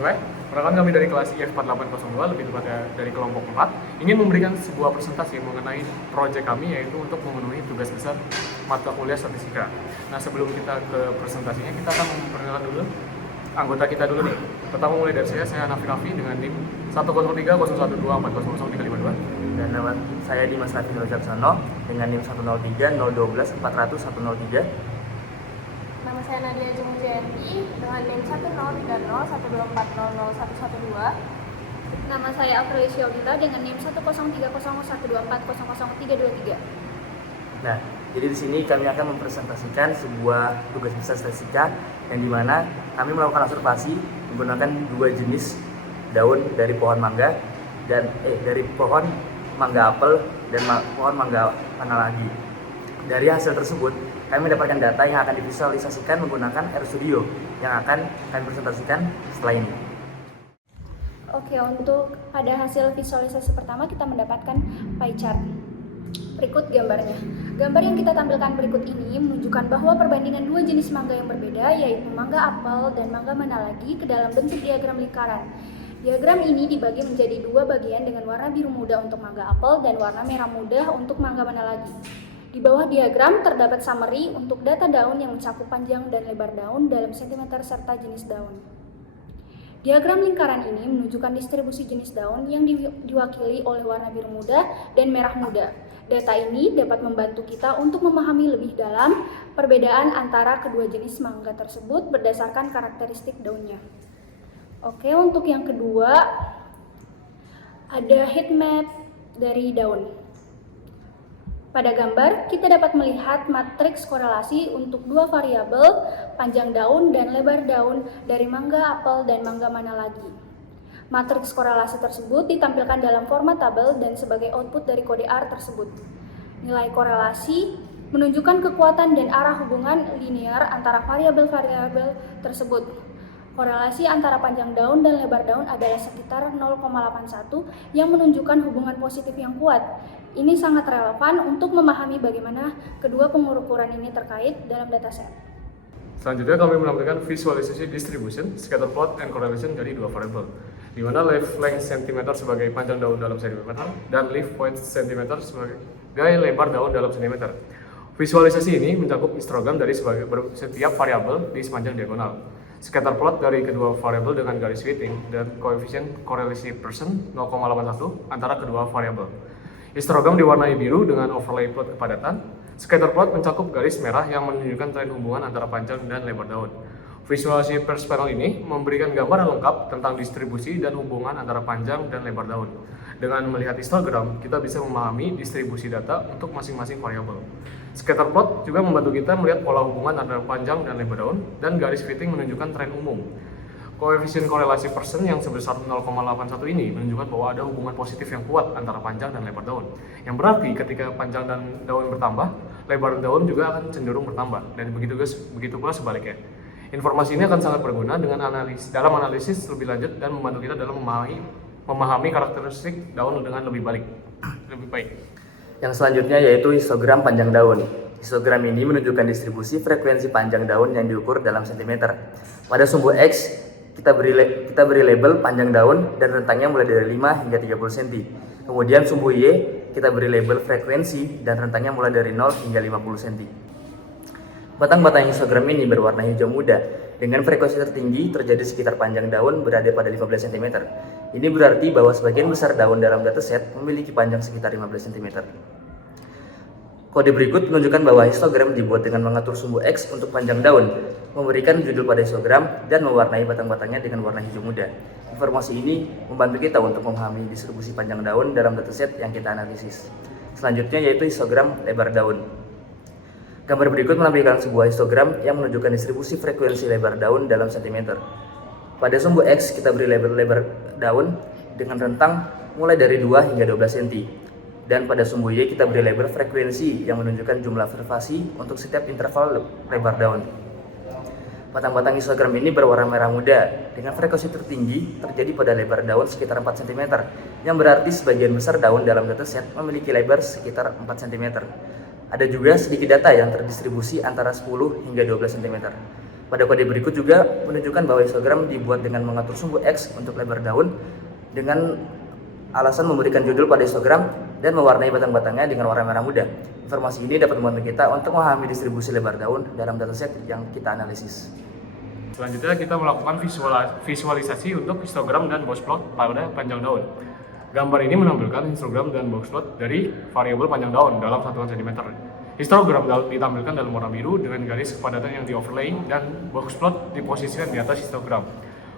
mahasiswa. Perkenalkan kami dari kelas IF 4802, lebih tepatnya dari kelompok 4, ingin memberikan sebuah presentasi mengenai proyek kami, yaitu untuk memenuhi tugas besar mata kuliah statistika. Nah, sebelum kita ke presentasinya, kita akan memperkenalkan dulu anggota kita dulu nih. Pertama mulai dari saya Nafi Rafi dengan NIM 1030124003552. Dan nama saya Dimas Rafi Nurjabsono dengan NIM 1030124000103. Nama saya Nadia Jumujayati dengan NIM 1030124001112. Nama saya Aprilia Syogita dengan NIM 1030124000323. Nah, jadi di sini kami akan mempresentasikan sebuah tugas besar statistika yang dimana kami melakukan observasi menggunakan dua jenis daun dari pohon mangga dan dari pohon mangga apel dan pohon mangga mana lagi. Dari hasil tersebut, kami mendapatkan data yang akan divisualisasikan menggunakan RStudio yang akan kami presentasikan setelah ini. Oke, untuk pada hasil visualisasi pertama kita mendapatkan pie chart. Berikut gambarnya. Gambar yang kita tampilkan berikut ini menunjukkan bahwa perbandingan dua jenis mangga yang berbeda, yaitu mangga apel dan mangga mana lagi, ke dalam bentuk diagram lingkaran. Diagram ini dibagi menjadi dua bagian dengan warna biru muda untuk mangga apel dan warna merah muda untuk mangga mana lagi. Di bawah diagram terdapat summary untuk data daun yang mencakup panjang dan lebar daun dalam sentimeter serta jenis daun. Diagram lingkaran ini menunjukkan distribusi jenis daun yang diwakili oleh warna biru muda dan merah muda. Data ini dapat membantu kita untuk memahami lebih dalam perbedaan antara kedua jenis mangga tersebut berdasarkan karakteristik daunnya. Oke, untuk yang kedua ada heat map dari daun. Pada gambar, kita dapat melihat matriks korelasi untuk dua variabel, panjang daun dan lebar daun dari mangga apel dan mangga mana lagi. Matriks korelasi tersebut ditampilkan dalam format tabel dan sebagai output dari kode R tersebut. Nilai korelasi menunjukkan kekuatan dan arah hubungan linear antara variabel-variabel tersebut. Korelasi antara panjang daun dan lebar daun adalah sekitar 0,81 yang menunjukkan hubungan positif yang kuat. Ini sangat relevan untuk memahami bagaimana kedua pengukuran ini terkait dalam dataset. Selanjutnya kami menampilkan visualisasi distribution, scatter plot, and correlation dari dua variabel, di mana leaf length cm sebagai panjang daun dalam cm dan leaf point cm sebagai lebar daun dalam cm. Visualisasi ini mencakup histogram dari setiap variabel di sepanjang diagonal, scatter plot dari kedua variabel dengan garis weighting, dan koefisien korelasi persen 0,81 antara kedua variabel. Histogram diwarnai biru dengan overlay plot kepadatan. Scatter plot mencakup garis merah yang menunjukkan tren hubungan antara panjang dan lebar daun. Visualisasi first panel ini memberikan gambaran lengkap tentang distribusi dan hubungan antara panjang dan lebar daun. Dengan melihat histogram, kita bisa memahami distribusi data untuk masing-masing variabel. Scatter plot juga membantu kita melihat pola hubungan antara panjang dan lebar daun, dan garis fitting menunjukkan tren umum. Koefisien korelasi persen yang sebesar 0,81 ini menunjukkan bahwa ada hubungan positif yang kuat antara panjang dan lebar daun. Yang berarti ketika panjang dan daun bertambah, lebar daun juga akan cenderung bertambah, dan begitu pula sebaliknya. Informasi ini akan sangat berguna dalam analisis lebih lanjut dan membantu kita dalam memahami karakteristik daun dengan lebih baik. Yang selanjutnya yaitu histogram panjang daun. Histogram ini menunjukkan distribusi frekuensi panjang daun yang diukur dalam sentimeter. Pada sumbu X, kita beri label panjang daun dan rentangnya mulai dari 5 hingga 30 cm. Kemudian sumbu Y, kita beri label frekuensi dan rentangnya mulai dari 0 hingga 50 cm. Batang-batang histogram ini berwarna hijau muda dengan frekuensi tertinggi terjadi sekitar panjang daun berada pada 15 cm. Ini berarti bahwa sebagian besar daun dalam dataset memiliki panjang sekitar 15 cm. Kode berikut menunjukkan bahwa histogram dibuat dengan mengatur sumbu X untuk panjang daun, memberikan judul pada histogram, dan mewarnai batang-batangnya dengan warna hijau muda. Informasi ini membantu kita untuk memahami distribusi panjang daun dalam dataset yang kita analisis. Selanjutnya yaitu histogram lebar daun. Gambar berikut menampilkan sebuah histogram yang menunjukkan distribusi frekuensi lebar daun dalam sentimeter. Pada sumbu X kita beri label lebar daun dengan rentang mulai dari 2 hingga 12 cm. Dan pada sumbu Y kita beri label frekuensi yang menunjukkan jumlah observasi untuk setiap interval lebar daun. Batang-batang histogram ini berwarna merah muda dengan frekuensi tertinggi terjadi pada lebar daun sekitar 4 cm, yang berarti sebagian besar daun dalam dataset memiliki lebar sekitar 4 cm. Ada juga sedikit data yang terdistribusi antara 10 hingga 12 cm. Pada kode berikut juga menunjukkan bahwa histogram dibuat dengan mengatur sumbu X untuk lebar daun dengan alasan memberikan judul pada histogram dan mewarnai batang-batangnya dengan warna merah muda. Informasi ini dapat membantu kita untuk memahami distribusi lebar daun dalam dataset yang kita analisis. Selanjutnya kita melakukan visualisasi untuk histogram dan box plot pada panjang daun. Gambar ini menampilkan histogram dan box plot dari variabel panjang daun dalam satuan cm. Histogram ditampilkan dalam warna biru dengan garis kepadatan yang di-overlaying dan box plot diposisikan di atas histogram.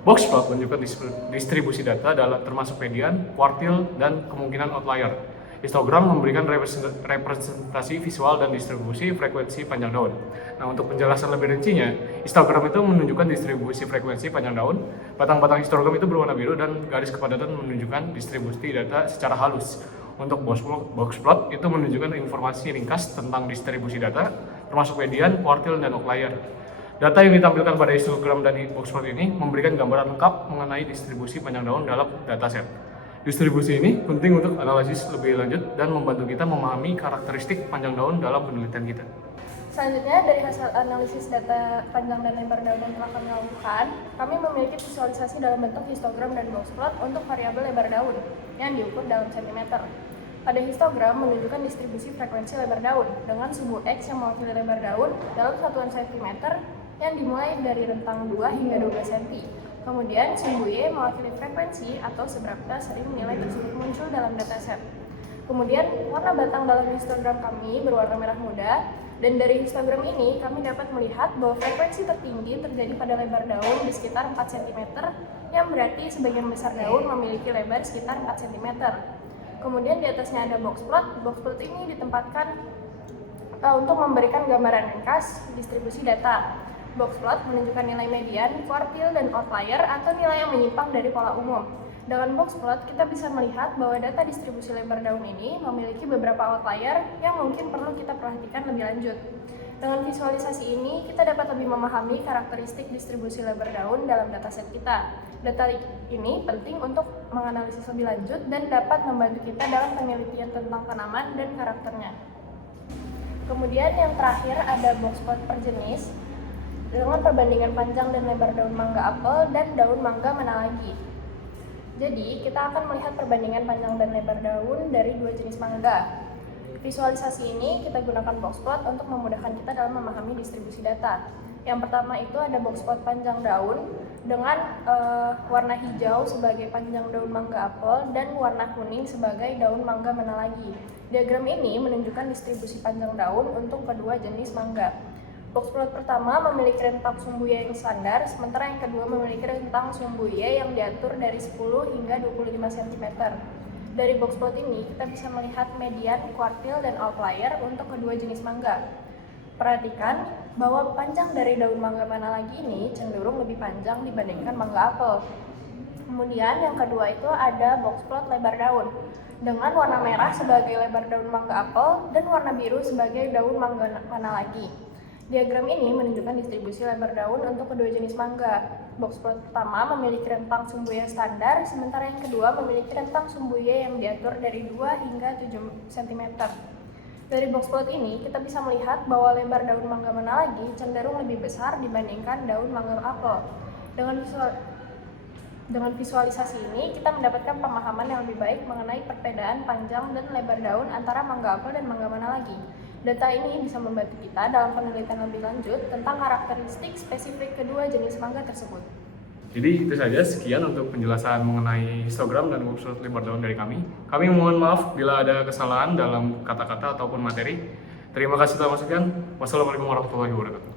Box plot menunjukkan distribusi data termasuk median, kuartil, dan kemungkinan outlier. Histogram memberikan representasi visual dan distribusi frekuensi panjang daun. Nah, untuk penjelasan lebih rincinya, histogram itu menunjukkan distribusi frekuensi panjang daun. Batang-batang histogram itu berwarna biru dan garis kepadatan menunjukkan distribusi data secara halus. Untuk box plot itu menunjukkan informasi ringkas tentang distribusi data, termasuk median, kuartil, dan outlier. Data yang ditampilkan pada histogram dan box plot ini memberikan gambaran lengkap mengenai distribusi panjang daun dalam dataset. Distribusi ini penting untuk analisis lebih lanjut dan membantu kita memahami karakteristik panjang daun dalam penelitian kita. Selanjutnya, dari hasil analisis data panjang dan lebar daun yang telah kami lakukan, kami memiliki visualisasi dalam bentuk histogram dan box plot untuk variabel lebar daun yang diukur dalam cm. Pada histogram menunjukkan distribusi frekuensi lebar daun dengan sumbu X yang mewakili lebar daun dalam satuan cm yang dimulai dari rentang 2 hingga 12 cm. Kemudian sumbu Y mewakili frekuensi atau seberapa sering nilai tersebut muncul dalam dataset. Kemudian warna batang dalam histogram kami berwarna merah muda, dan dari histogram ini kami dapat melihat bahwa frekuensi tertinggi terjadi pada lebar daun di sekitar 4 cm, yang berarti sebagian besar daun memiliki lebar sekitar 4 cm. Kemudian di atasnya ada box plot. Box plot ini ditempatkan untuk memberikan gambaran ringkas distribusi data. Box plot menunjukkan nilai median, kuartil, dan outlier atau nilai yang menyimpang dari pola umum. Dengan box plot, kita bisa melihat bahwa data distribusi lebar daun ini memiliki beberapa outlier yang mungkin perlu kita perhatikan lebih lanjut. Dengan visualisasi ini, kita dapat lebih memahami karakteristik distribusi lebar daun dalam dataset kita. Data ini penting untuk menganalisis lebih lanjut dan dapat membantu kita dalam penelitian tentang tanaman dan karakternya. Kemudian yang terakhir ada box plot per jenis dengan perbandingan panjang dan lebar daun mangga apel dan daun mangga mana lagi. Jadi, kita akan melihat perbandingan panjang dan lebar daun dari dua jenis mangga. Visualisasi ini kita gunakan box plot untuk memudahkan kita dalam memahami distribusi data. Yang pertama itu ada box plot panjang daun dengan warna hijau sebagai panjang daun mangga apel dan warna kuning sebagai daun mangga mana lagi. Diagram ini menunjukkan distribusi panjang daun untuk kedua jenis mangga. Box plot pertama memiliki rentang sumbu Y yang standar, sementara yang kedua memiliki rentang sumbu Y yang diatur dari 10 hingga 25 cm. Dari box plot ini, kita bisa melihat median, kuartil, dan outlier untuk kedua jenis mangga. Perhatikan bahwa panjang dari daun mangga mana lagi ini cenderung lebih panjang dibandingkan mangga apel. Kemudian yang kedua itu ada box plot lebar daun dengan warna merah sebagai lebar daun mangga apel dan warna biru sebagai daun mangga mana lagi. Diagram ini menunjukkan distribusi lebar daun untuk kedua jenis mangga. Box plot pertama memiliki rentang sumbu Y standar, sementara yang kedua memiliki rentang sumbu Y yang diatur dari 2 hingga 7 cm. Dari box plot ini, kita bisa melihat bahwa lebar daun mangga mana lagi cenderung lebih besar dibandingkan daun mangga apel. Dengan visualisasi ini, kita mendapatkan pemahaman yang lebih baik mengenai perbedaan panjang dan lebar daun antara mangga apel dan mangga mana lagi. Data ini bisa membantu kita dalam penelitian lebih lanjut tentang karakteristik spesifik kedua jenis mangga tersebut. Jadi itu saja, sekian untuk penjelasan mengenai histogram dan box plot lebar daun dari kami. Kami mohon maaf bila ada kesalahan dalam kata-kata ataupun materi. Terima kasih telah menyaksikan. Wassalamualaikum warahmatullahi wabarakatuh.